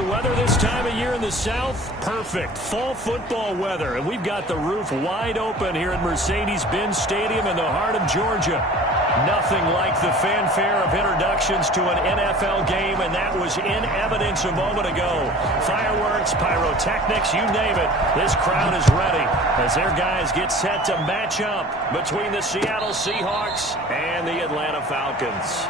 the weather this time of year in the South? Perfect. Fall football weather. And we've got the roof wide open here at Mercedes-Benz Stadium in the heart of Georgia. Nothing like the fanfare of introductions to an NFL game, and that was in evidence a moment ago. Fireworks, pyrotechnics, you name it. This crowd is ready as their guys get set to match up between the Seattle Seahawks and the Atlanta Falcons.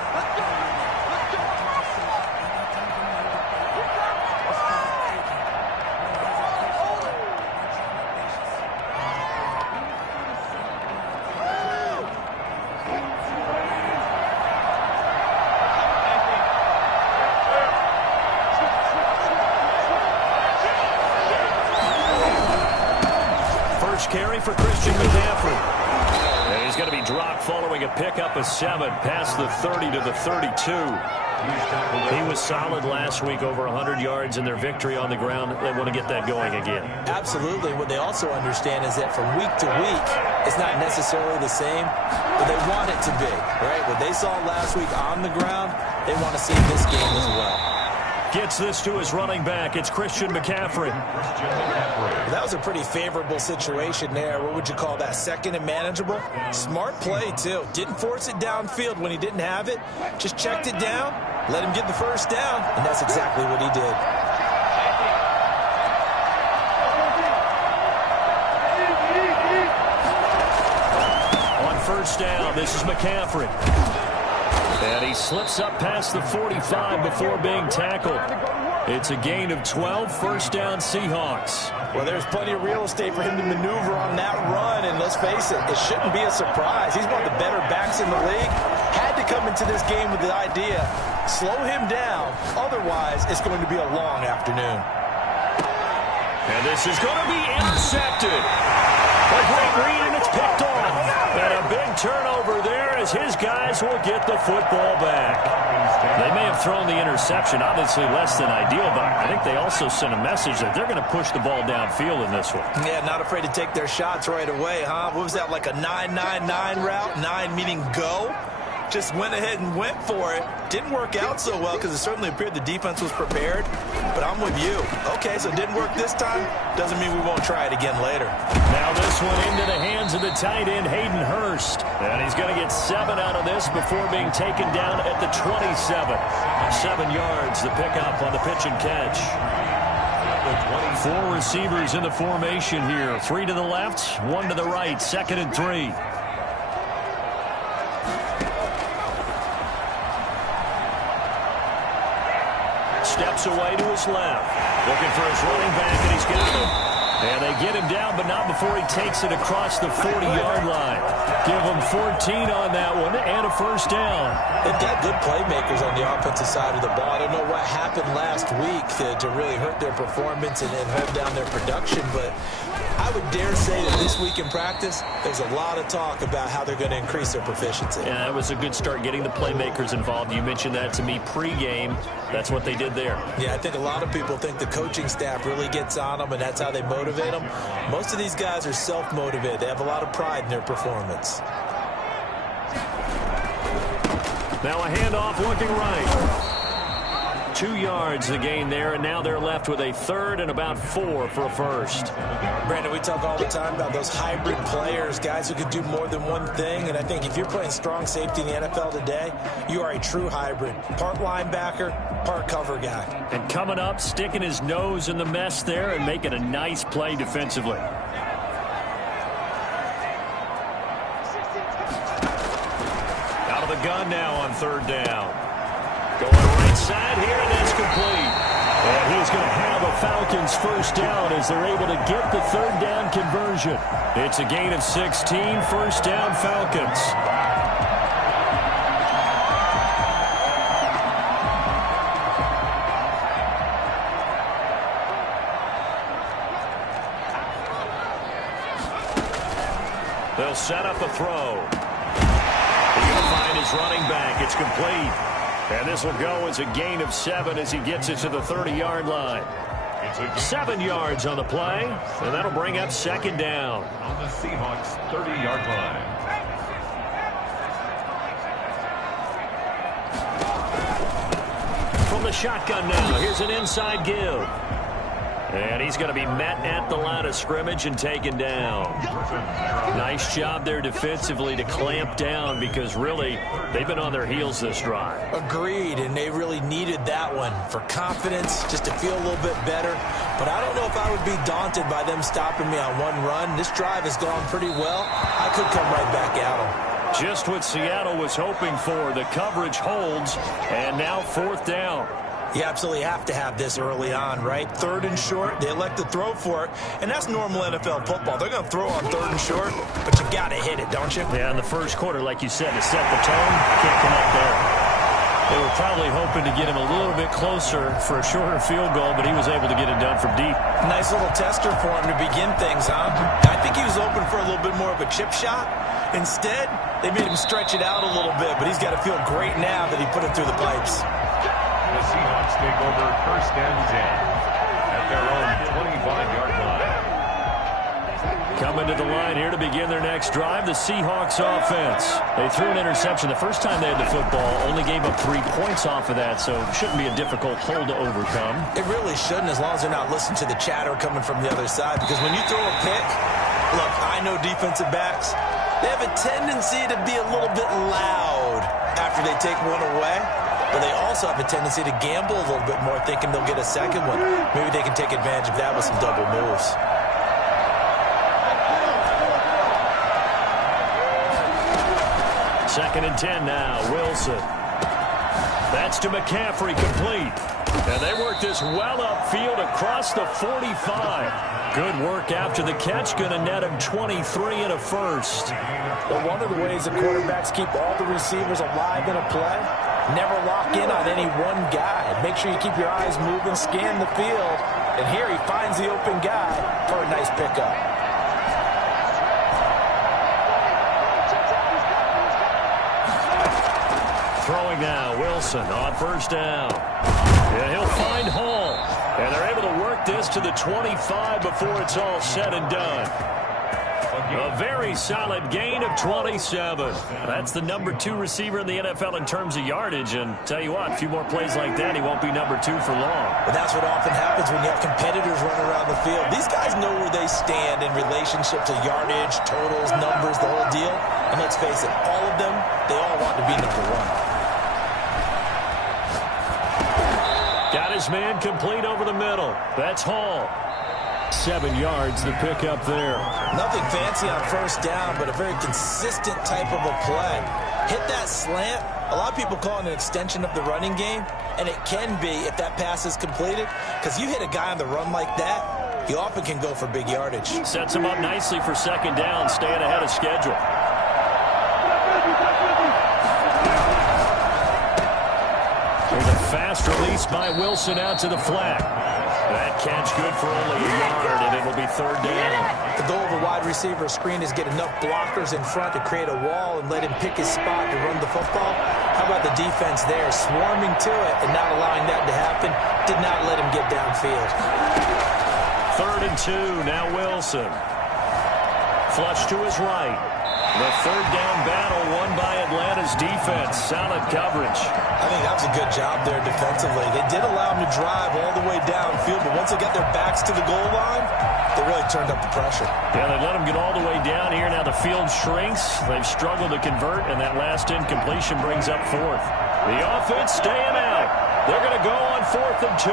Carry for Christian McCaffrey. And he's going to be dropped following a pickup of 7 past the 30 to the 32. He was solid last week, over 100 yards in their victory on the ground. They want to get that going again. Absolutely. What they also understand is that from week to week, it's not necessarily the same, but they want it to be, right? What they saw last week on the ground, they want to see in this game as well. Gets this to his running back. It's Christian McCaffrey. That was a pretty favorable situation there. What would you call that? Second and manageable? Smart play, too. Didn't force it downfield when he didn't have it. Just checked it down, let him get the first down, and that's exactly what he did. On first down, this is McCaffrey. And he slips up past the 45 before being tackled. It's a gain of 12, first down Seahawks. Well, there's plenty of real estate for him to maneuver on that run, and let's face it, it shouldn't be a surprise. He's one of the better backs in the league. Had to come into this game with the idea, slow him down, otherwise it's going to be a long afternoon. And this is going to be intercepted. A great read, and it's picked off. And a big turnover there as his guys will get the football back. They may have thrown the interception, obviously less than ideal, but I think they also sent a message that they're going to push the ball downfield in this one. Yeah, not afraid to take their shots right away, huh? What was that, like a 9-9-9 route? 9 meaning go? Just went ahead and went for it. Didn't work out so well because it certainly appeared the defense was prepared. But I'm with you. Okay, so it didn't work this time. Doesn't mean we won't try it again later. Now this one into the hands of the tight end, Hayden Hurst. And he's going to get 7 out of this before being taken down at the 27. 7 yards, the pickup on the pitch and catch. 4 receivers in the formation here. 3 to the left, 1 to the right, 2nd and 3. Steps away to his left. Looking for his running back, and he's got him. And they get him down, but not before he takes it across the 40-yard line. Give him 14 on that one and a first down. They've got good playmakers on the offensive side of the ball. I don't know what happened last week to really hurt their performance and hold down their production, but I would dare say that this week in practice, there's a lot of talk about how they're going to increase their proficiency. Yeah, that was a good start getting the playmakers involved. You mentioned that to me pregame. That's what they did there. Yeah, I think a lot of people think the coaching staff really gets on them, and that's how they motivate them. Most of these guys are self-motivated. They have a lot of pride in their performance. Now a handoff looking right. 2 yards the gain there, and now they're left with a 3rd and about 4 for a first. Brandon, we talk all the time about those hybrid players, guys who can do more than one thing, and I think if you're playing strong safety in the NFL today, you are a true hybrid. Part linebacker, part cover guy. And coming up, sticking his nose in the mess there and making a nice play defensively. Out of the gun now on 3rd down. Going right side here, and that's complete. And he's going to have a Falcons first down as they're able to get the 3rd down conversion. It's a gain of 16, first down Falcons. They'll set up a throw. He's going to find his running back. It's complete. And this will go as a gain of 7 as he gets it to the 30-yard line. 7 yards on the play, and that'll bring up 2nd down. On the Seahawks 30-yard line. from the shotgun now. Here's an inside give. And he's going to be met at the line of scrimmage and taken down. Nice job there defensively to clamp down because really they've been on their heels this drive. Agreed, and they really needed that one for confidence, just to feel a little bit better. But I don't know if I would be daunted by them stopping me on one run. This drive has gone pretty well. I could come right back at them. Just what Seattle was hoping for. The coverage holds, and now 4th down. You absolutely have to have this early on, right? 3rd and short, they elect to throw for it, and that's normal NFL football. They're going to throw on 3rd and short, but you got to hit it, don't you? Yeah, in the first quarter, like you said, to set the tone, can't connect there. They were probably hoping to get him a little bit closer for a shorter field goal, but he was able to get it done from deep. Nice little tester for him to begin things, huh? I think he was open for a little bit more of a chip shot. Instead, they made him stretch it out a little bit, but he's got to feel great now that he put it through the pipes. The Seahawks take over 1st and 10 at their own 25-yard line. Coming to the line here to begin their next drive, the Seahawks offense. They threw an interception the first time they had the football, only gave up 3 points off of that, so it shouldn't be a difficult hole to overcome. It really shouldn't, as long as they're not listening to the chatter coming from the other side, because when you throw a pick, look, I know defensive backs, they have a tendency to be a little bit loud after they take one away. But they also have a tendency to gamble a little bit more, thinking they'll get a second one. Maybe they can take advantage of that with some double moves. 2nd and 10 now. Wilson. That's to McCaffrey, complete. And they work this well upfield across the 45. Good work after the catch. Going to net him 23 and a first. Well, one of the ways the quarterbacks keep all the receivers alive in a play, never lock in on any one guy. Make sure you keep your eyes moving, scan the field. And here he finds the open guy for a nice pickup. Throwing now, Wilson on 1st down. Yeah, he'll find Hall. And they're able to work this to the 25 before it's all said and done. A very solid gain of 27. That's the number 2 receiver in the NFL in terms of yardage. And tell you what, a few more plays like that, he won't be number 2 for long. But that's what often happens when you have competitors running around the field. These guys know where they stand in relationship to yardage, totals, numbers, the whole deal. And let's face it, all of them, they all want to be number 1. Got his man complete over the middle. That's Hall. 7 yards, the pickup there. Nothing fancy on 1st down, but a very consistent type of a play. Hit that slant. A lot of people call it an extension of the running game, and it can be if that pass is completed, because you hit a guy on the run like that, you often can go for big yardage. Sets him up nicely for 2nd down, staying ahead of schedule. There's a fast release by Wilson out to the flat. That catch good for only a yard, and it'll be 3rd down. The goal of a wide receiver screen is get enough blockers in front to create a wall and let him pick his spot to run the football. How about the defense there, swarming to it and not allowing that to happen? Did not let him get downfield. 3rd and 2, now Wilson. Flush to his right. The 3rd down battle won by Atlanta's defense. Solid coverage. I think that was a good job there defensively. They did allow him to drive all the way downfield, but once they got their backs to the goal line, they really turned up the pressure. Yeah, they let him get all the way down here. Now the field shrinks. They've struggled to convert, and that last incompletion brings up 4th. The offense staying out. They're going to go on 4th and 2.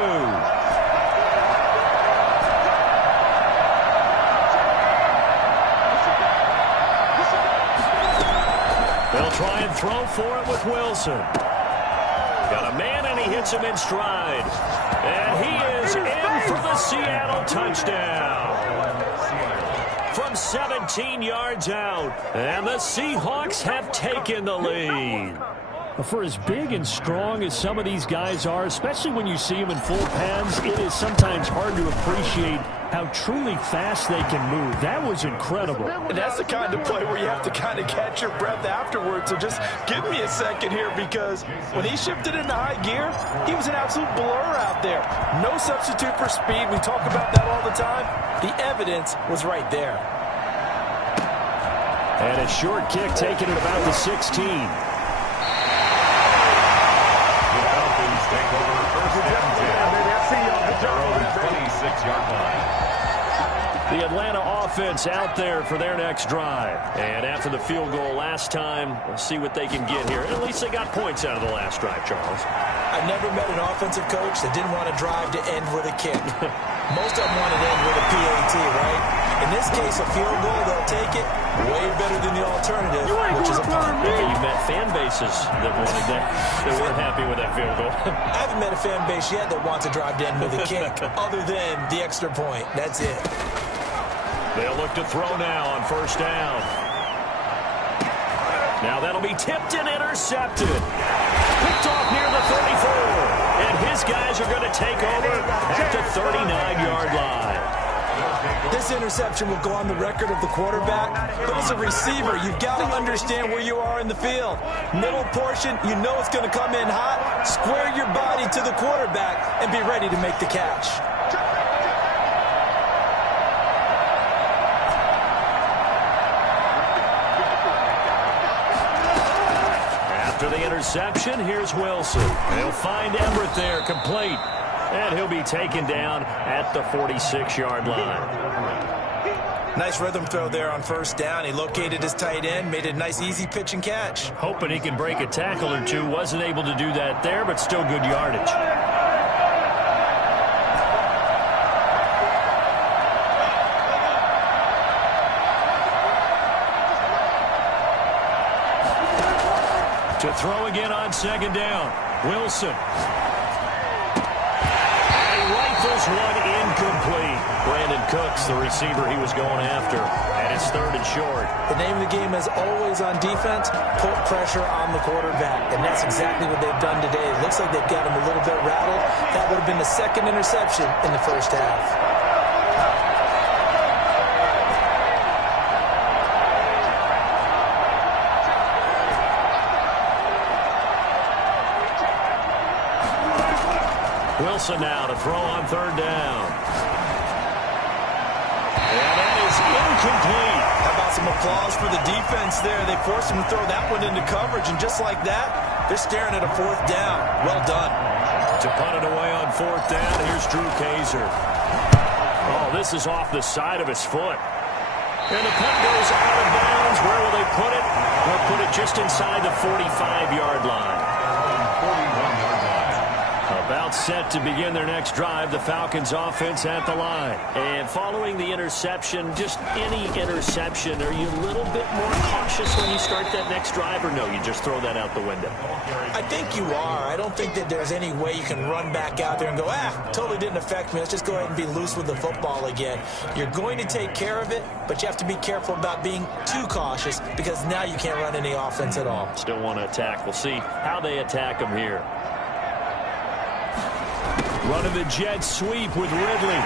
They'll try and throw for it with Wilson. Got a man, and he hits him in stride. And he is in for the Seattle touchdown. From 17 yards out. And the Seahawks have taken the lead. For as big and strong as some of these guys are, especially when you see them in full pads, it is sometimes hard to appreciate how truly fast they can move. That was incredible. And that's the kind of play where you have to kind of catch your breath afterwards. So just give me a second here, because when he shifted into high gear, he was an absolute blur out there. No substitute for speed. We talk about that all the time. The evidence was right there. And a short kick taken at about the 16. The Falcons take over 26-yard line. The Atlanta offense out there for their next drive. And after the field goal last time, we'll see what they can get here. At least they got points out of the last drive, Charles. I've never met an offensive coach that didn't want to drive to end with a kick. Most of them want to end with a PAT, right? In this case, a field goal, they'll take it way better than the alternative, which is a punt. Okay, you met fan bases that wanted that. They weren't happy with that field goal. I haven't met a fan base yet that wants to drive to end with a kick, other than the extra point. That's it. They'll look to throw now on first down. Now that'll be tipped and intercepted. Picked off near the 34. And his guys are going to take over at the 39-yard line. This interception will go on the record of the quarterback, but as a receiver, you've got to understand where you are in the field. Middle portion, you know it's going to come in hot. Square your body to the quarterback and be ready to make the catch. After the interception, here's Wilson. They'll find Everett there, complete. And he'll be taken down at the 46-yard line. Nice rhythm throw there on first down. He located his tight end, made it a nice easy pitch and catch. Hoping he can break a tackle or two. Wasn't able to do that there, but still good yardage. To throw again on second down. Wilson. And he rifles one incomplete. Brandon Cooks, the receiver he was going after. And it's third and short. The name of the game is always on defense, put pressure on the quarterback. And that's exactly what they've done today. It looks like they've got him a little bit rattled. That would have been the second interception in the first half. Wilson now to throw on third down. And that is incomplete. How about some applause for the defense there? They forced him to throw that one into coverage, and just like that, they're staring at a fourth down. Well done. To punt it away on fourth down, here's Drew Kaiser. Oh, this is off the side of his foot. And the punt goes out of bounds. Where will they put it? They'll put it just inside the 45-yard line. 41-yard line. About set to begin their next drive, the Falcons offense at the line. And following the interception, just any interception, are you a little bit more cautious when you start that next drive, or no, you just throw that out the window? I think you are. I don't think that there's any way you can run back out there and go, totally didn't affect me. Let's just go ahead and be loose with the football again. You're going to take care of it, but you have to be careful about being too cautious because now you can't run any offense at all. Still want to attack. We'll see how they attack them here. Running the jet sweep with Ridley.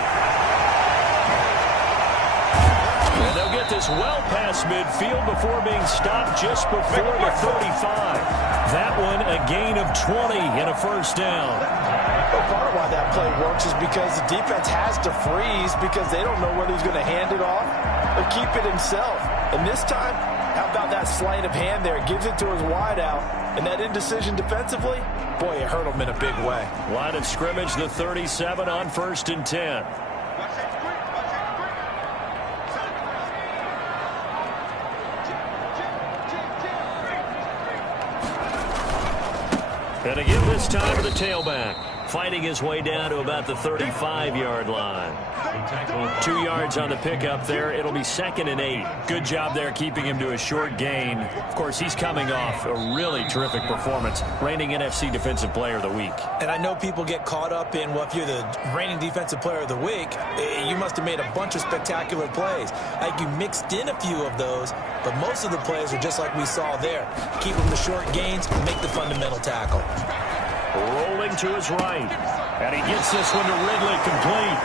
And they'll get this well past midfield before being stopped just before the 35. That one a gain of 20 and a first down. Well, part of why that play works is because the defense has to freeze because they don't know whether he's going to hand it off or keep it himself. And this time, how about that sleight of hand there? Gives it to his wideout. And that indecision defensively, boy, it hurt him in a big way. Line of scrimmage, the 37 on 1st and 10. And again this time to the tailback. Fighting his way down to about the 35-yard line. 2 yards on the pickup there. It'll be 2nd and 8. Good job there keeping him to a short gain. Of course, he's coming off a really terrific performance. Reigning NFC Defensive Player of the Week. And I know people get caught up in, well, if you're the reigning Defensive Player of the Week, you must have made a bunch of spectacular plays. Like you mixed in a few of those, but most of the plays are just like we saw there. Keep them to short gains, make the fundamental tackle. Rolling to his right. And he gets this one to Ridley complete.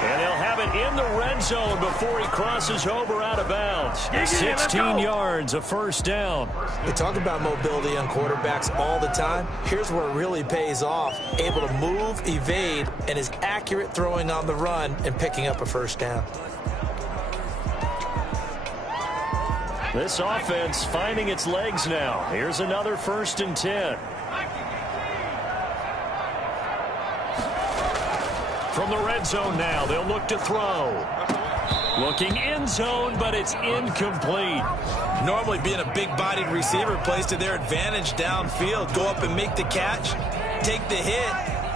And they'll have it in the red zone before he crosses over out of bounds. 16 yards, a first down. They talk about mobility on quarterbacks all the time. Here's where it really pays off. Able to move, evade, and is accurate throwing on the run and picking up a first down. This offense finding its legs now. Here's another 1st and 10. From From the red zone now, they'll look to throw. Looking end zone, but it's incomplete. Normally being a big-bodied receiver plays to their advantage downfield. Go up and make the catch, take the hit,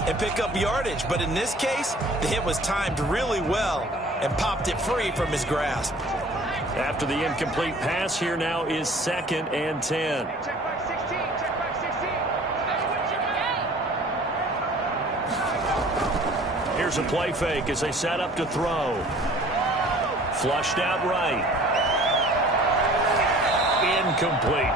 and pick up yardage. But in this case, the hit was timed really well and popped it free from his grasp. After the incomplete pass, here now is 2nd and 10. Here's a play fake as they set up to throw. Flushed out right. Incomplete.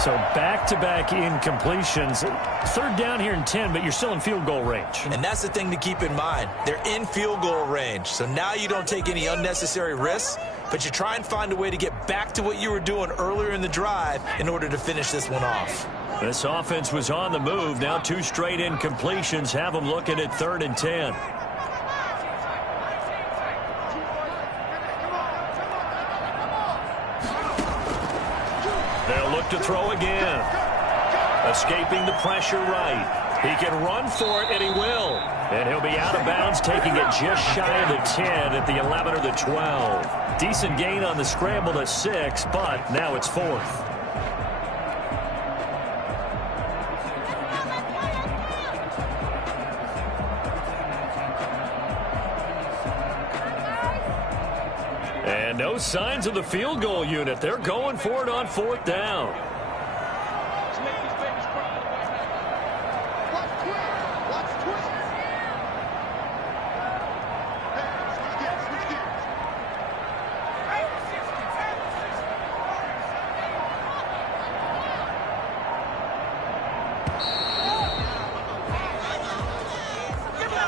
So back-to-back incompletions. 3rd down here and 10, but you're still in field goal range. And that's the thing to keep in mind. They're in field goal range. So now you don't take any unnecessary risks, but you try and find a way to get back to what you were doing earlier in the drive in order to finish this one off. This offense was on the move. Now 2 straight incompletions have them looking at 3rd and 10. They'll look to throw again. Escaping the pressure right. He can run for it, and he will. And he'll be out of bounds, taking it just shy of the 10 at the 11 or the 12. Decent gain on the scramble to 6, but now it's 4th. And no signs of the field goal unit. They're going for it on 4th down.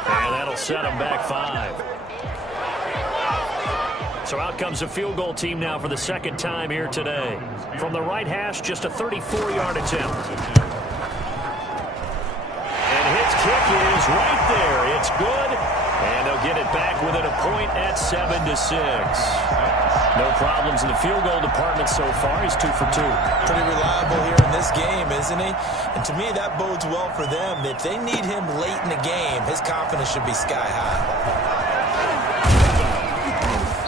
And that'll set them back 5. So out comes a field goal team now for the 2nd time here today. From the right hash, just a 34-yard attempt. And his kick is right there. It's good. And they'll get it back within a point at 7-6. No problems in the field goal department so far. He's 2 for 2. Pretty reliable here in this game, isn't he? And to me, that bodes well for them. If they need him late in the game, his confidence should be sky high.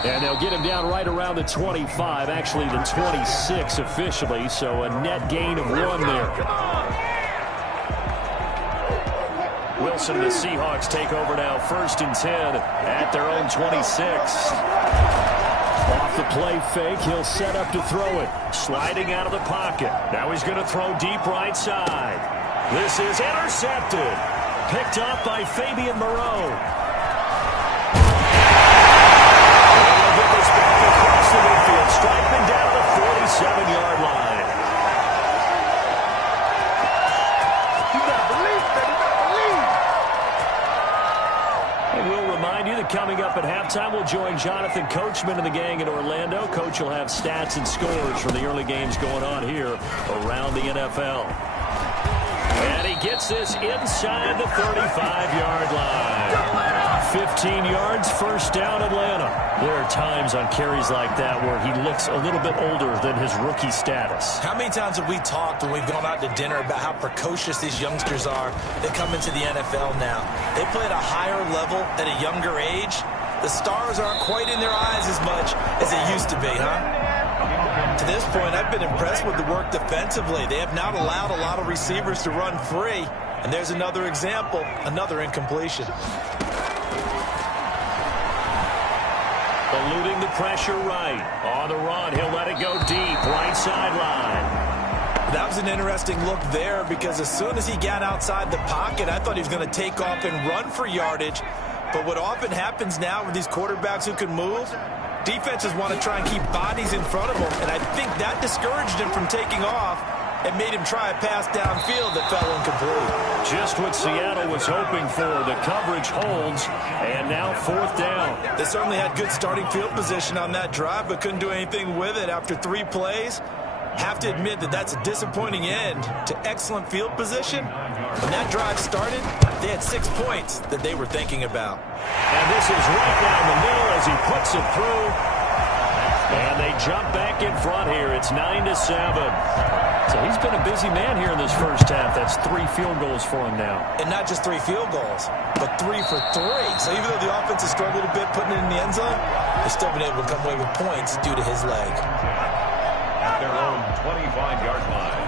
And they'll get him down right around the 25, actually the 26 officially, so a net gain of 1 there. Wilson and the Seahawks take over now, 1st and 10 at their own 26. Off the play fake, he'll set up to throw it. Sliding out of the pocket. Now he's going to throw deep right side. This is intercepted. Picked up by Fabian Moreau. The midfield, striking down the 47-yard line. You better believe, baby, you better believe. And we'll remind you that coming up at halftime, we'll join Jonathan Coachman and the gang in Orlando. Coach will have stats and scores from the early games going on here around the NFL. And he gets this inside the 35-yard line. 15 yards, 1st down, Atlanta. There are times on carries like that where he looks a little bit older than his rookie status. How many times have we talked when we've gone out to dinner about how precocious these youngsters are that come into the NFL now? They play at a higher level at a younger age. The stars aren't quite in their eyes as much as they used to be, huh? To this point, I've been impressed with the work defensively. They have not allowed a lot of receivers to run free. And there's another example, another incompletion. Eluding the pressure right. On the run, he'll let it go deep, right sideline. That was an interesting look there because as soon as he got outside the pocket, I thought he was going to take off and run for yardage. But what often happens now with these quarterbacks who can move, defenses want to try and keep bodies in front of them, and I think that discouraged him from taking off and made him try a pass downfield that fell incomplete. Just what Seattle was hoping for. The coverage holds, and now 4th down. They certainly had good starting field position on that drive, but couldn't do anything with it after 3 plays. Have to admit that that's a disappointing end to excellent field position. When that drive started, they had 6 points that they were thinking about. And this is right down the middle as he puts it through. And they jump back in front here. It's 9-7. So he's been a busy man here in this first half. That's 3 field goals for him now. And not just 3 field goals, but 3 for 3. So even though the offense has struggled a bit putting it in the end zone, they've still been able to come away with points due to his leg. At their own 25-yard line.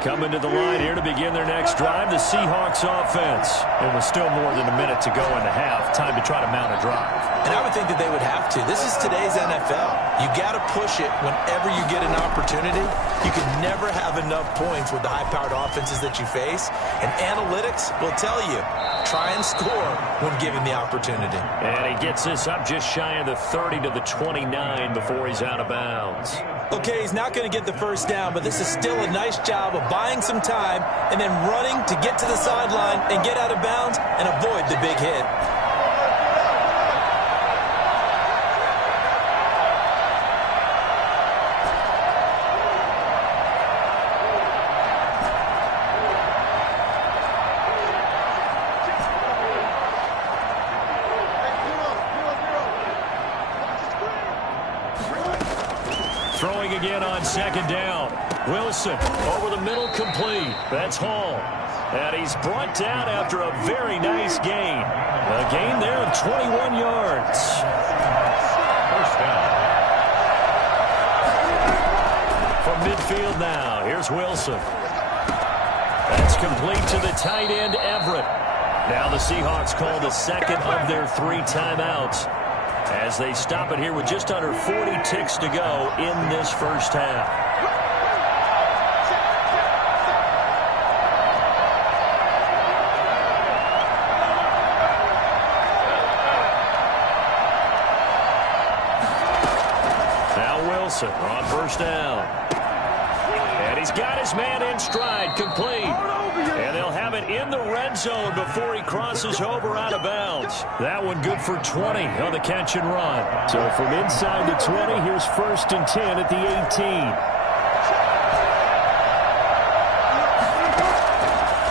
Coming to the line here to begin their next drive, the Seahawks offense. It was still more than a minute to go in the half. Time to try to mount a drive. And I would think that they would have to. This is today's NFL. You got to push it whenever you get an opportunity. You can never have enough points with the high-powered offenses that you face. And analytics will tell you, try and score when given the opportunity. And he gets this up just shy of the 30 to the 29 before he's out of bounds. Okay, he's not going to get the first down, but this is still a nice job of buying some time and then running to get to the sideline and get out of bounds and avoid the big hit. Throwing again on second down. Wilson over the middle, complete. That's Hall. And he's brought down after a very nice gain. A gain there of 21 yards. First down. From midfield now, here's Wilson. That's complete to the tight end, Everett. Now the Seahawks call the second of their 3 timeouts, as they stop it here with just under 40 ticks to go in this first half. Now Wilson on first down. And he's got his man in stride, complete. And they'll have it in the red zone before he crosses over out of bounds. That one good for 20 on the catch and run. So from inside the 20, here's 1st and 10 at the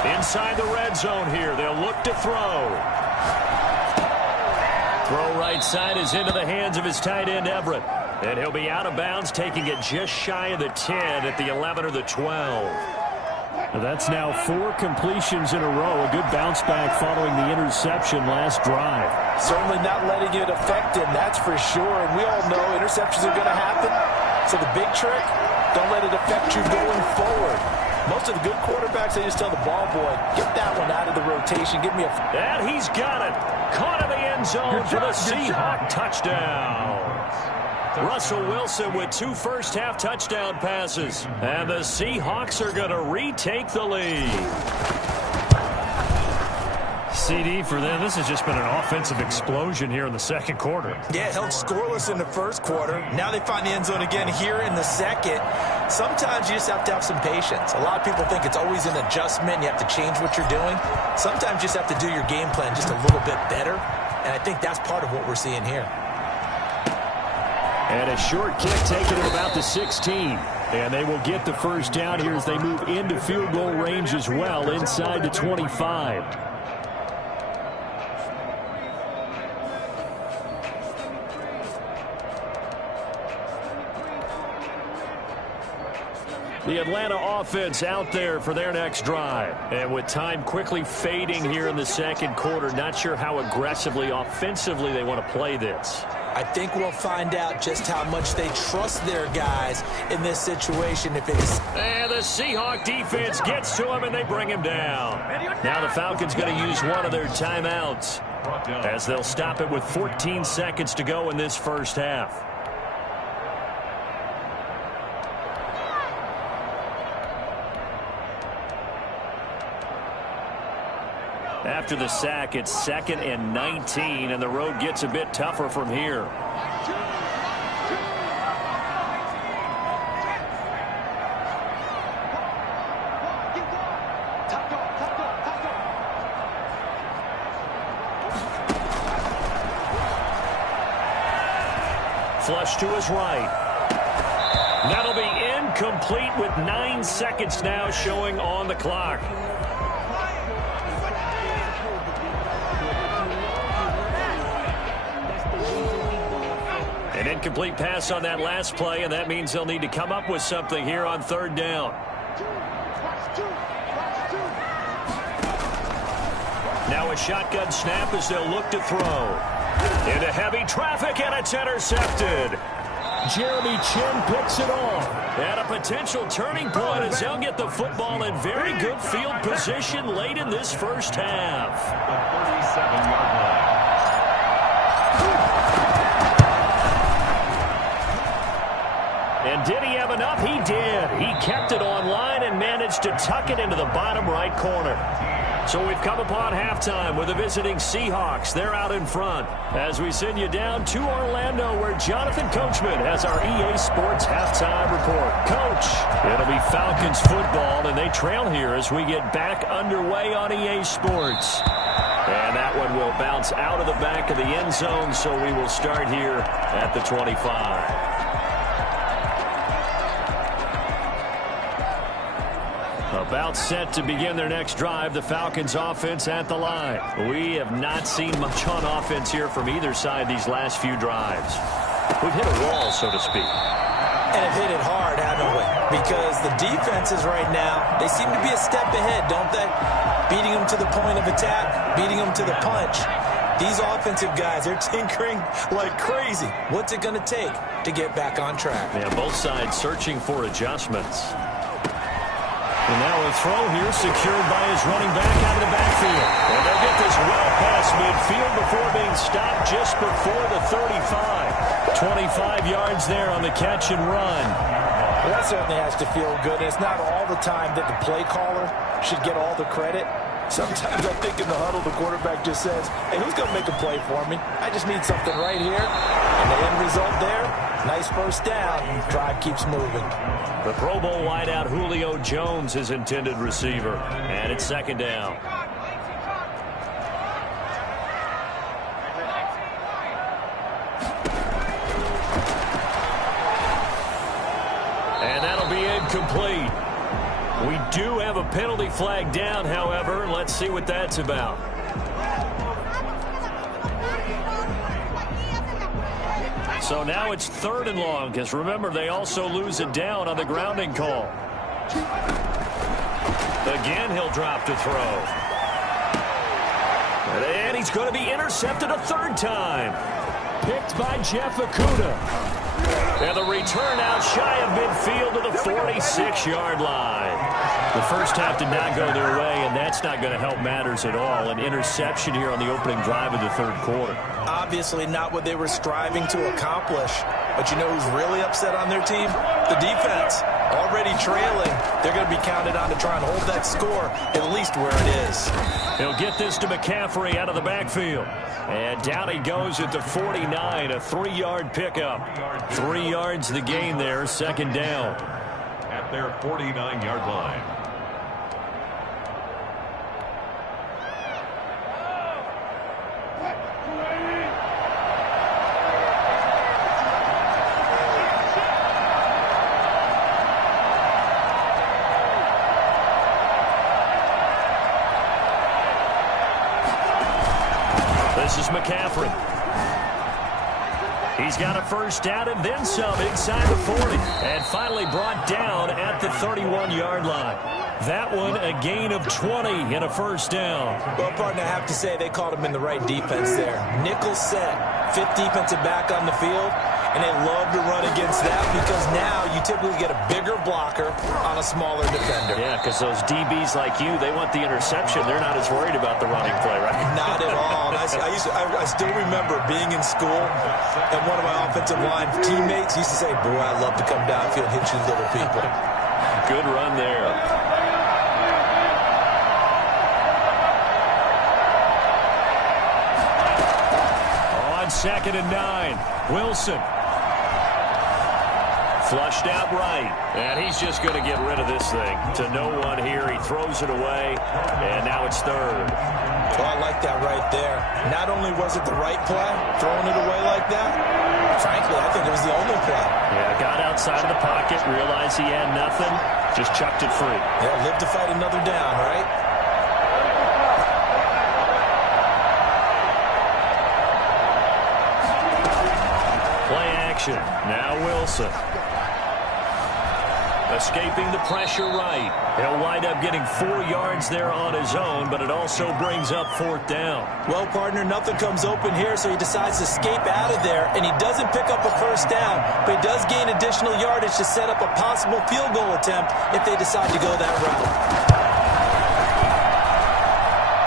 18. Inside the red zone here, they'll look to throw. Throw right side is into the hands of his tight end, Everett. And he'll be out of bounds, taking it just shy of the 10 at the 11 or the 12. That's now 4 completions in a row. A good bounce back following the interception last drive. Certainly not letting it affect him, that's for sure. And we all know interceptions are going to happen. So the big trick, don't let it affect you going forward. Most of the good quarterbacks, they just tell the ball boy, get that one out of the rotation. Give me a... And he's got it. Caught in the end zone for the Seahawk touchdown. Russell Wilson with 2 first-half touchdown passes. And the Seahawks are going to retake the lead. CD for them. This has just been an offensive explosion here in the second quarter. Yeah, held scoreless in the first quarter. Now they find the end zone again here in the second. Sometimes you just have to have some patience. A lot of people think it's always an adjustment. You have to change what you're doing. Sometimes you just have to do your game plan just a little bit better. And I think that's part of what we're seeing here. And a short kick taken at about the 16. And they will get the first down here as they move into field goal range as well, inside the 25. The Atlanta offense out there for their next drive. And with time quickly fading here in the second quarter, not sure how aggressively, offensively they want to play this. I think we'll find out just how much they trust their guys in this situation. If it's... And the Seahawk defense gets to him, and they bring him down. Now the Falcons going to use one of their timeouts, as they'll stop it with 14 seconds to go in this first half. After the sack, it's 2nd and 19, and the road gets a bit tougher from here. Flush to his right. That'll be incomplete with 9 seconds now showing on the clock. An incomplete pass on that last play, and that means they'll need to come up with something here on third down. Now a shotgun snap as they'll look to throw. Into heavy traffic, and it's intercepted. Jeremy Chin picks it off. And a potential turning point as they'll get the football in very good field position late in this first half. The 37-yard line. And did he have enough? He did. He kept it online and managed to tuck it into the bottom right corner. So we've come upon halftime with the visiting Seahawks. They're out in front as we send you down to Orlando where Jonathan Coachman has our EA Sports halftime report. Coach, it'll be Falcons football, and they trail here as we get back underway on EA Sports. And that one will bounce out of the back of the end zone, so we will start here at the 25. About set to begin their next drive, the Falcons offense at the line. We have not seen much on offense here from either side these last few drives. We've hit a wall, so to speak. And have hit it hard, haven't we? Because the defenses right now, they seem to be a step ahead, don't they? Beating them to the point of attack, beating them to the punch. These offensive guys, they're tinkering like crazy. What's it going to take to get back on track? Yeah, both sides searching for adjustments. And now a throw here secured by his running back out of the backfield. And they'll get this well past midfield before being stopped just before the 35. 25 yards there on the catch and run. Well, that certainly has to feel good. It's not all the time that the play caller should get all the credit. Sometimes I think in the huddle, the quarterback just says, hey, who's going to make a play for me? I just need something right here. And the end result there, nice first down. Drive keeps moving. The Pro Bowl wideout Julio Jones is intended receiver. And it's second down. And that'll be incomplete. We do have a penalty flag down, however. Let's see what that's about. So now it's third and long, because remember, they also lose it down on the grounding call. Again, he'll drop to throw. And he's going to be intercepted a third time. Picked by Jeff Okudah. And the return out shy of midfield to the 46-yard line. The first half did not go their way, and that's not going to help matters at all. An interception here on the opening drive of the third quarter. Obviously not what they were striving to accomplish. But you know who's really upset on their team? The defense. Already trailing. They're going to be counted on to try and hold that score at least where it is. He'll get this to McCaffrey out of the backfield. And down he goes at the 49, a 3-yard pickup. 3 yards the gain there, second down. At their 49-yard line. This is McCaffrey. He's got a first down and then some inside the 40. And finally brought down at the 31-yard line. That one a gain of 20 and a first down. Well, partner, I have to say they called him in the right defense there. Nickel set, fifth defensive back on the field. And they love to run against that because now you typically get a bigger blocker on a smaller defender. Yeah, because those DBs like you, they want the interception. They're not as worried about the running play, right? Not at all. I still remember being in school, and one of my offensive line teammates used to say, boy, I love to come downfield and hit you little people. Good run there. On 2nd and 9, Wilson. Flushed out right. And he's just going to get rid of this thing. To no one here. He throws it away. And now it's third. Oh, I like that right there. Not only was it the right play, throwing it away like that, frankly, I think it was the only play. Yeah, got outside of the pocket, realized he had nothing, just chucked it free. Yeah, live to fight another down, right? Play action. Now Wilson. Escaping the pressure right. He'll wind up getting 4 yards there on his own, but it also brings up 4th down. Well, partner, nothing comes open here, so he decides to escape out of there, and he doesn't pick up a first down, but he does gain additional yardage to set up a possible field goal attempt if they decide to go that route.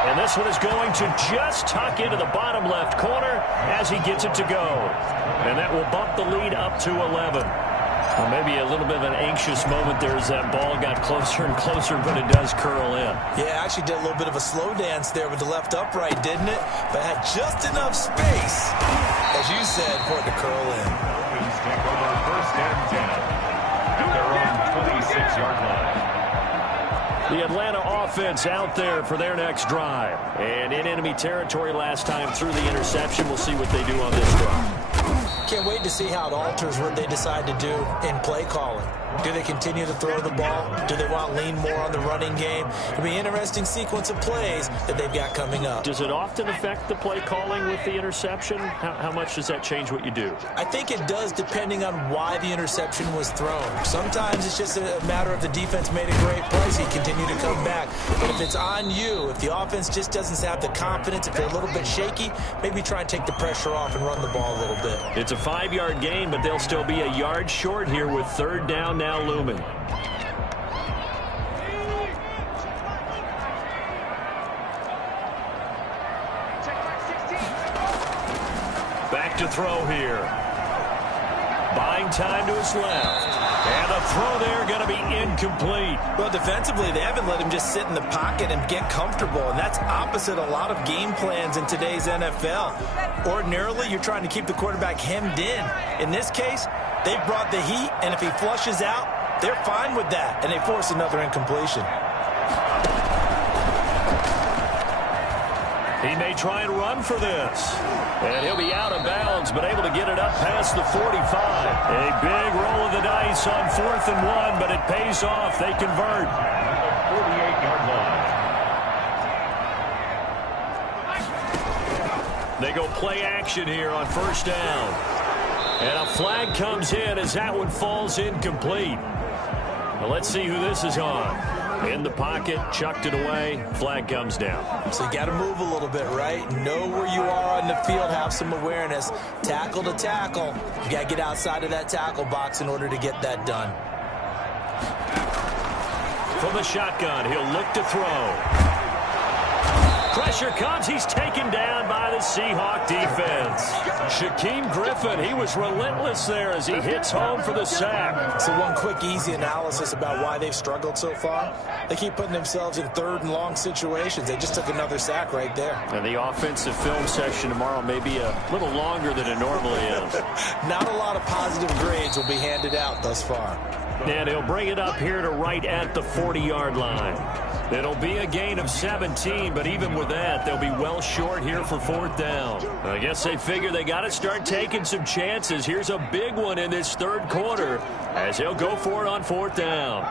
And this one is going to just tuck into the bottom left corner as he gets it to go. And that will bump the lead up to 11. Well, maybe a little bit of an anxious moment there as that ball got closer and closer, but it does curl in. Yeah, actually did a little bit of a slow dance there with the left upright, didn't it? But had just enough space, as you said, for it to curl in. Dolphins take over 1st and 10 at their own 26-yard line. The Atlanta offense out there for their next drive. And in enemy territory last time through the interception. We'll see what they do on this drive. Can't wait to see how it alters what they decide to do in play calling. Do they continue to throw the ball? Do they want to lean more on the running game? It'll be an interesting sequence of plays that they've got coming up. Does it often affect the play calling with the interception? How much does that change what you do? I think it does depending on why the interception was thrown. Sometimes it's just a matter of the defense made a great play, so you continue to come back. But if it's on you, if the offense just doesn't have the confidence, if they're a little bit shaky, maybe try and take the pressure off and run the ball a little bit. It's a 5-yard gain, but they'll still be a yard short here with 3rd down now looming. Back to throw here. Buying time to his left. And the throw there going to be incomplete. Well, defensively, they haven't let him just sit in the pocket and get comfortable, and that's opposite a lot of game plans in today's NFL. Ordinarily, you're trying to keep the quarterback hemmed in. In this case, they've brought the heat, and if he flushes out, they're fine with that, and they force another incompletion. He may try and run for this. And he'll be out of bounds, but able to get it up past the 45. A big roll of the dice on 4th and 1, but it pays off. They convert. 48-yard line. They go play action here on 1st down. And a flag comes in as that one falls incomplete. Well, let's see who this is on. In the pocket, chucked it away, flag comes down. So you got to move a little bit, right? Know where you are on the field, have some awareness. Tackle to tackle. You got to get outside of that tackle box in order to get that done. From the shotgun, he'll look to throw. Pressure comes. He's taken down by the Seahawk defense. Shaquem Griffin, he was relentless there as he hits home for the sack. So one quick, easy analysis about why they've struggled so far. They keep putting themselves in 3rd and long situations. They just took another sack right there. And the offensive film session tomorrow may be a little longer than it normally is. Not a lot of positive grades will be handed out thus far. And he'll bring it up here to right at the 40-yard line. It'll be a gain of 17, but even with that, they'll be well short here for 4th down. I guess they figure they got to start taking some chances. Here's a big one in this 3rd quarter as he'll go for it on 4th down.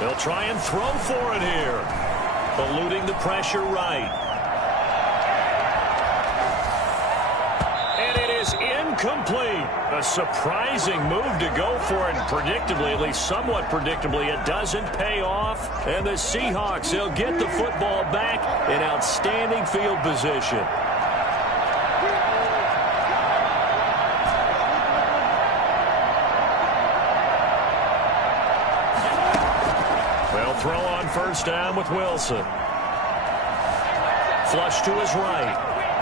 They'll try and throw for it here. Eluding the pressure right. And it is incomplete. A surprising move to go for it. Predictably, at least somewhat predictably, it doesn't pay off. And the Seahawks, they'll get the football back in outstanding field position. They'll throw on 1st down with Wilson. Flush to his right.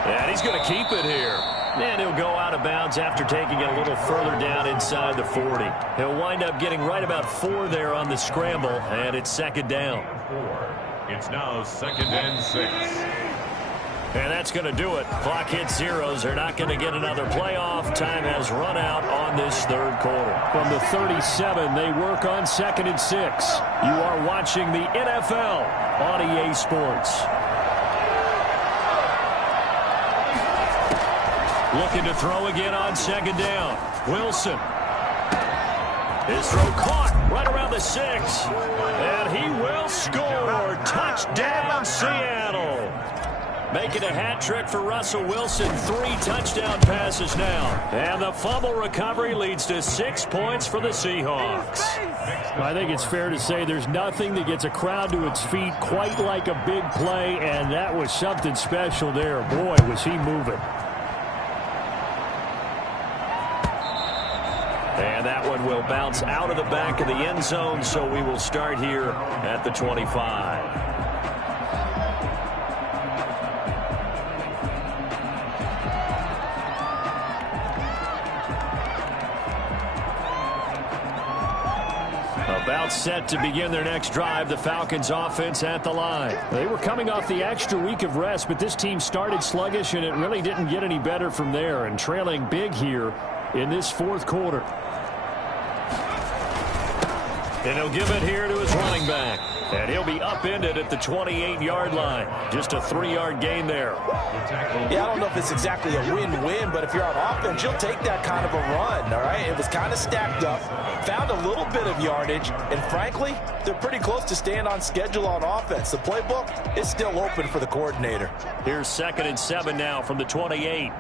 And he's going to keep it here. And he'll go out of bounds after taking it a little further down inside the 40. He'll wind up getting right about 4 there on the scramble, and it's 2nd down. It's now 2nd and 6. And that's going to do it. Clock hits zeros. They're not going to get another playoff. Time has run out on this 3rd quarter. From the 37, they work on 2nd and 6. You are watching the NFL on EA Sports. Looking to throw again on 2nd down. Wilson. His throw caught right around the 6. And he will score. Touchdown, Seattle. Making a hat trick for Russell Wilson. 3 touchdown passes now. And the fumble recovery leads to 6 points for the Seahawks. I think it's fair to say there's nothing that gets a crowd to its feet quite like a big play, and that was something special there. Boy, was he moving. And that one will bounce out of the back of the end zone, so we will start here at the 25. About set to begin their next drive, the Falcons offense at the line. They were coming off the extra week of rest, but this team started sluggish, and it really didn't get any better from there, and trailing big here in this fourth quarter. And he'll give it here to his running back. And he'll be upended at the 28-yard line. Just a 3-yard gain there. Yeah, I don't know if it's exactly a win-win, but if you're on offense, you'll take that kind of a run, all right? It was kind of stacked up, found a little bit of yardage, and frankly, they're pretty close to staying on schedule on offense. The playbook is still open for the coordinator. Here's 2nd and 7 now from the 28.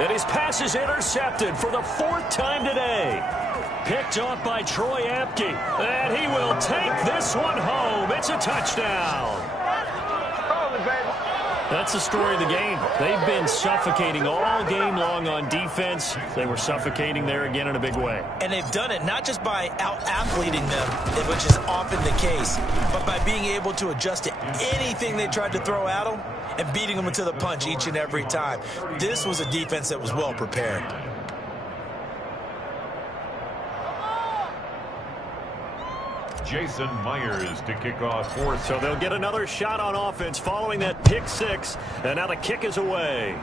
And his pass is intercepted for the 4th time today. Picked off by Troy Apke. And he will take this one home. It's a touchdown. That's the story of the game. They've been suffocating all game long on defense. They were suffocating there again in a big way. And they've done it not just by out-athleting them, which is often the case, but by being able to adjust to anything they tried to throw at them and beating them to the punch each and every time. This was a defense that was well prepared. Jason Myers to kick off for. So they'll get another shot on offense following that pick 6. And now the kick is away.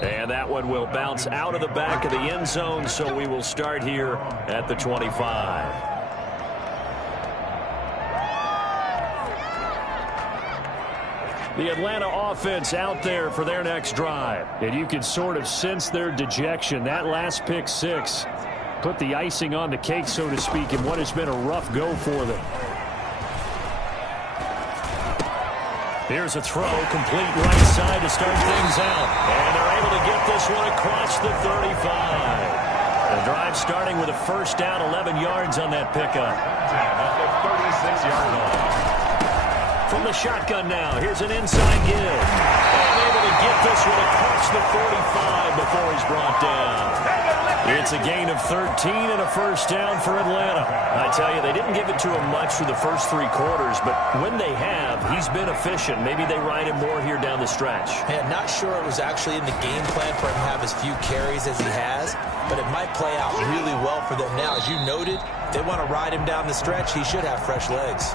And that one will bounce out of the back of the end zone, so we will start here at the 25. The Atlanta offense out there for their next drive. And you can sort of sense their dejection. That last pick 6 put the icing on the cake, so to speak, in what has been a rough go for them. Here's a throw, complete right side to start things out. And they're able to get this one across the 35. The drive starting with a first down, 11 yards on that pickup. At the 36-yard line. From the shotgun now, here's an inside give. And able to get this one across the 45 before he's brought down. It's a gain of 13 and a first down for Atlanta. I tell you, they didn't give it to him much for the first 3 quarters, but when they have, he's been efficient. Maybe they ride him more here down the stretch. Man, not sure it was actually in the game plan for him to have as few carries as he has, but it might play out really well for them now. As you noted, they want to ride him down the stretch. He should have fresh legs.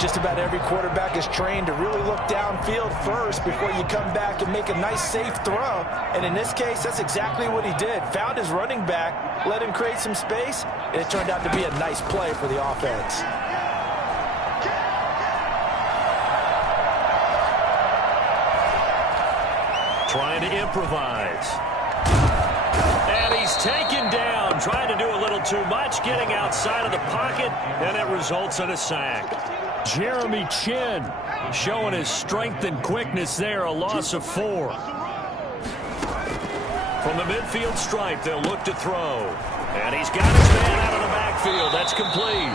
Just about every quarterback is trained to really look downfield first before you come back and make a nice, safe throw. And in this case, that's exactly what he did. Found his running back, let him create some space, and it turned out to be a nice play for the offense. Trying to improvise. And he's taken down, trying to do a little too much, getting outside of the pocket, and it results in a sack. Jeremy Chin showing his strength and quickness there, a loss of 4. From the midfield stripe, they'll look to throw. And he's got his man out of the backfield. That's complete.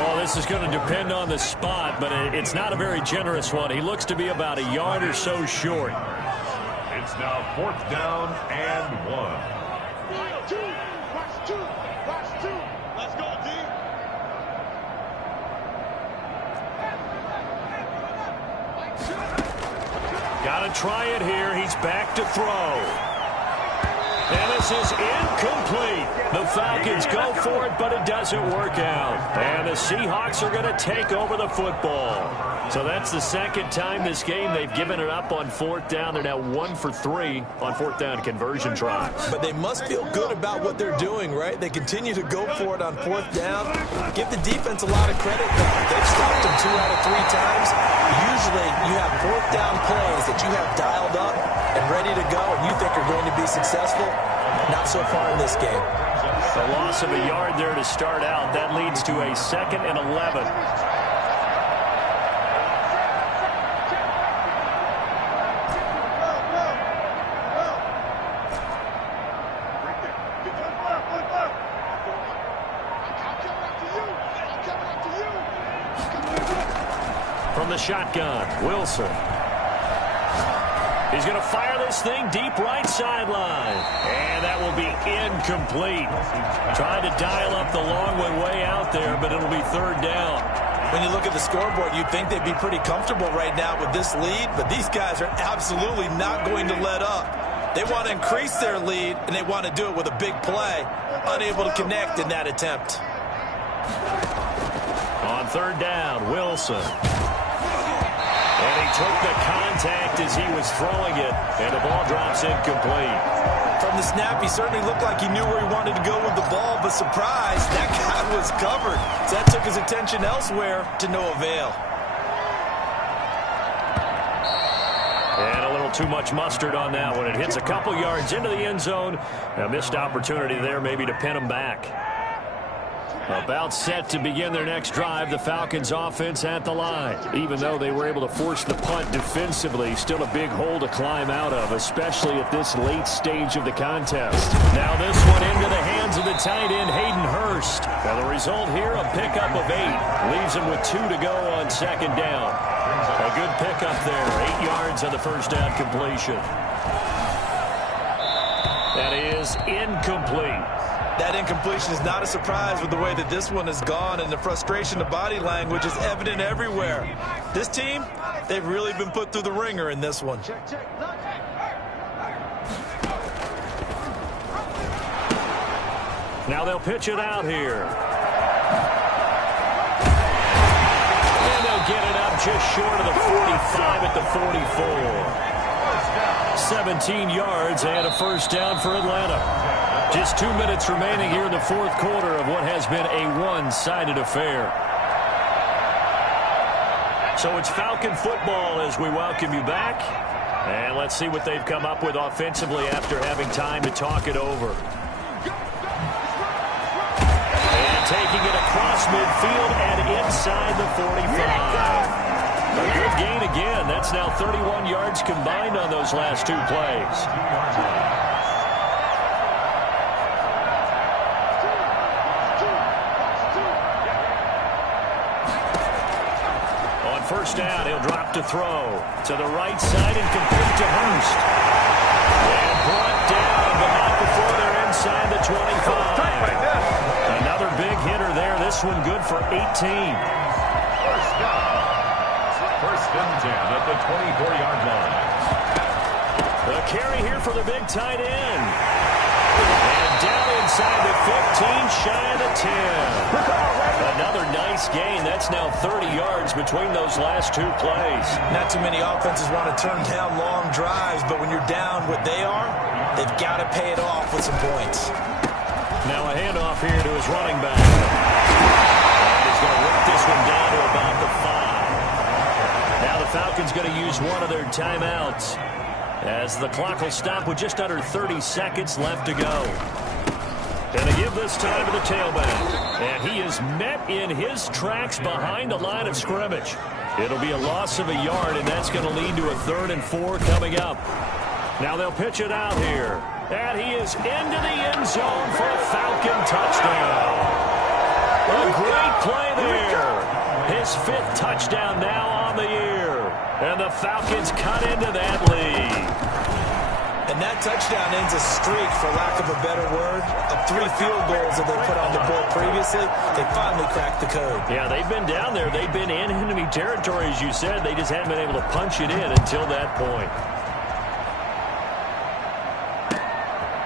Oh, this is going to depend on the spot, but it's not a very generous one. He looks to be about a yard or so short. It's now 4th down and 1. Let's go, D. Got to try it here. He's back to throw. And This is incomplete. The Falcons go for it, but it doesn't work out. And the Seahawks are going to take over the football. So that's the second time this game they've given it up on fourth down. They're now 1 for 3 on fourth down conversion tries. But they must feel good about what they're doing, right? They continue to go for it on fourth down. Give the defense a lot of credit. They've stopped them 2 out of 3 times. Usually you have fourth down plays that you have dialed up and ready to go and you think are going to be successful. Not so far in this game. The loss of a yard there to start out. That leads to a 2nd and 11. From the shotgun, Wilson. He's going to fire this thing deep right sideline. And that will be incomplete. Trying to dial up the long way out there, but it'll be third down. When you look at the scoreboard, you'd think they'd be pretty comfortable right now with this lead, but these guys are absolutely not going to let up. They want to increase their lead, and they want to do it with a big play. Unable to connect in that attempt. On third down, Wilson. And he took the contact as he was throwing it, and the ball drops incomplete. From the snap, he certainly looked like he knew where he wanted to go with the ball, but surprise, that guy was covered. So that took his attention elsewhere to no avail. And a little too much mustard on that one. It hits a couple yards into the end zone. A missed opportunity there maybe to pin him back. About set to begin their next drive, the Falcons offense at the line. Even though they were able to force the punt defensively, still a big hole to climb out of, especially at this late stage of the contest. Now this one into the hands of the tight end, Hayden Hurst. Now the result here, a pickup of 8. Leaves him with 2 to go on second down. A good pickup there, 8 yards on the first down completion. That is incomplete. That incompletion is not a surprise with the way that this one has gone, and the frustration of body language is evident everywhere. This team, they've really been put through the ringer in this one. Now they'll pitch it out here. And they'll get it up just short of the 45 at the 44. 17 yards and a first down for Atlanta. Just 2 minutes remaining here in the fourth quarter of what has been a one-sided affair. So it's Falcon football as we welcome you back. And let's see what they've come up with offensively after having time to talk it over. And taking it across midfield and inside the 45. A good gain again. That's now 31 yards combined on those last 2 plays. First down, he'll drop to throw. To the right side and complete to Hurst. And brought down, but not before they're inside the 25. Another big hitter there. This one good for 18. First down. First and 10 at the 24-yard line. The carry here for the big tight end. And down inside the 15, shy of the 10. Another nice gain. That's now 30 yards between those last 2 plays. Not too many offenses want to turn down long drives, but when you're down what they are, they've got to pay it off with some points. Now a handoff here to his running back. And he's going to whip this one down to about the 5. Now the Falcons going to use one of their timeouts as the clock will stop with just under 30 seconds left to go. And they give this time to the tailback. And he is met in his tracks behind the line of scrimmage. It'll be a loss of a yard, and that's going to lead to a 3rd and 4 coming up. Now they'll pitch it out here. And he is into the end zone for a Falcon touchdown. A great play there. His 5th touchdown now on the year. And the Falcons cut into that lead. And that touchdown ends a streak, for lack of a better word, of 3 field goals that they put on the board previously. They finally cracked the code. Yeah, they've been down there. They've been in enemy territory, as you said. They just haven't been able to punch it in until that point.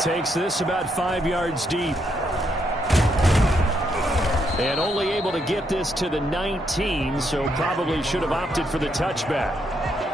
Takes this about 5 yards deep. And only able to get this to the 19, so probably should have opted for the touchback.